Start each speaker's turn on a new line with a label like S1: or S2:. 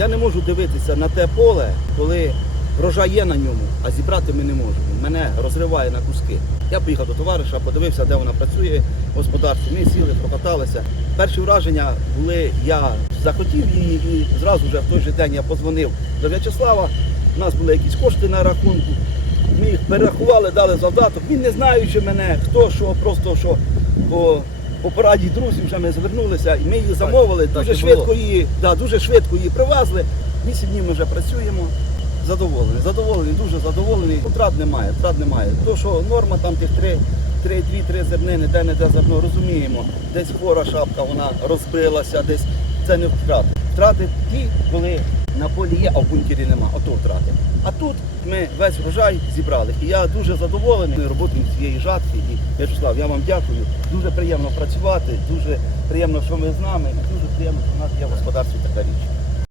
S1: Я не можу дивитися на те поле, коли врожай є на ньому, а зібрати ми не можемо. Мене розриває на куски. Я поїхав до товариша, подивився, де вона працює в господарстві. Ми сіли, прокаталися. Перші враження були, я захотів її і зразу вже в той же день я позвонив до В'ячеслава. У нас були якісь кошти на рахунку. Ми їх перерахували, дали завдаток. Він не знаючи мене, хто що, просто що по, по пораді друзів вже ми звернулися, і ми її замовили.
S2: так
S1: дуже
S2: і
S1: швидко її, да, дуже швидко її привезли. Вісім днів ми вже працюємо. Задоволений, задоволений, дуже задоволений. Втрат немає, втрат немає. То, що норма там тих три, три, дві, три зернини, де не де зерно, розуміємо. Десь хвора шапка, вона розбилася, десь це не втрати. Втрати ті, коли на полі є, а в бункері нема, ото втрати. А тут ми весь врожай зібрали. І я дуже задоволений роботою цієї жатки. І В'ячеслав, я вам дякую. Дуже приємно працювати, дуже приємно, що ви з нами, і дуже приємно, що в нас є в господарстві така річ.